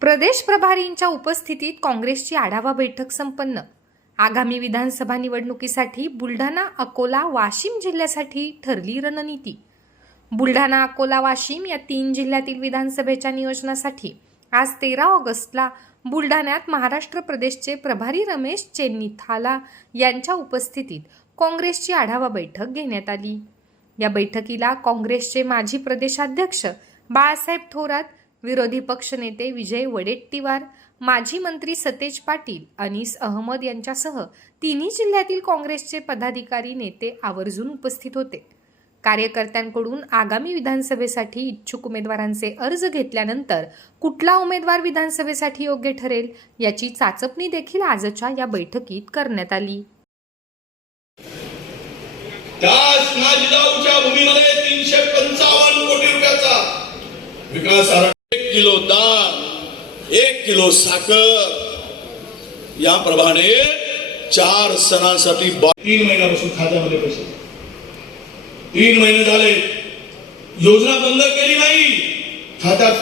प्रदेश प्रभारींच्या उपस्थितीत काँग्रेसची आढावा बैठक संपन्न. आगामी विधानसभा निवडणुकीसाठी बुलढाणा अकोला वाशिम जिल्ह्यासाठी ठरली रणनीती. बुलढाणा अकोला वाशिम या तीन जिल्ह्यातील विधानसभेच्या नियोजनासाठी आज तेरा ऑगस्टला बुलढाण्यात महाराष्ट्र प्रदेशचे प्रभारी रमेश चेन्निथाला यांच्या उपस्थितीत काँग्रेसची आढावा बैठक घेण्यात आली. या बैठकीला काँग्रेसचे माजी प्रदेशाध्यक्ष बाळासाहेब थोरात विरोधी पक्षनेते विजय वडेट्टीवार माजी मंत्री सतेज पाटील अनिस अहमद यांच्यासह तिन्ही जिल्ह्यातील काँग्रेसचे पदाधिकारी नेते आवर्जून उपस्थित होते. कार्यकर्त्यांकडून आगामी विधानसभेसाठी इच्छुक उमेदवारांचे अर्ज घेतल्यानंतर कुठला उमेदवार विधानसभेसाठी योग्य ठरेल याची चाचपणी देखील आजच्या या बैठकीत करण्यात आली. भूमीमध्ये तीनशे पंचावन्न कोटी रुपयाचा विकास एक किलो डाळ एक किलो साखर. याप्रमाणे चार सणांसाठी तीन महिन्यापासून खात्यामध्ये पैसे. तीन महिने झाले. योजना बंद केली नाही. खात्यात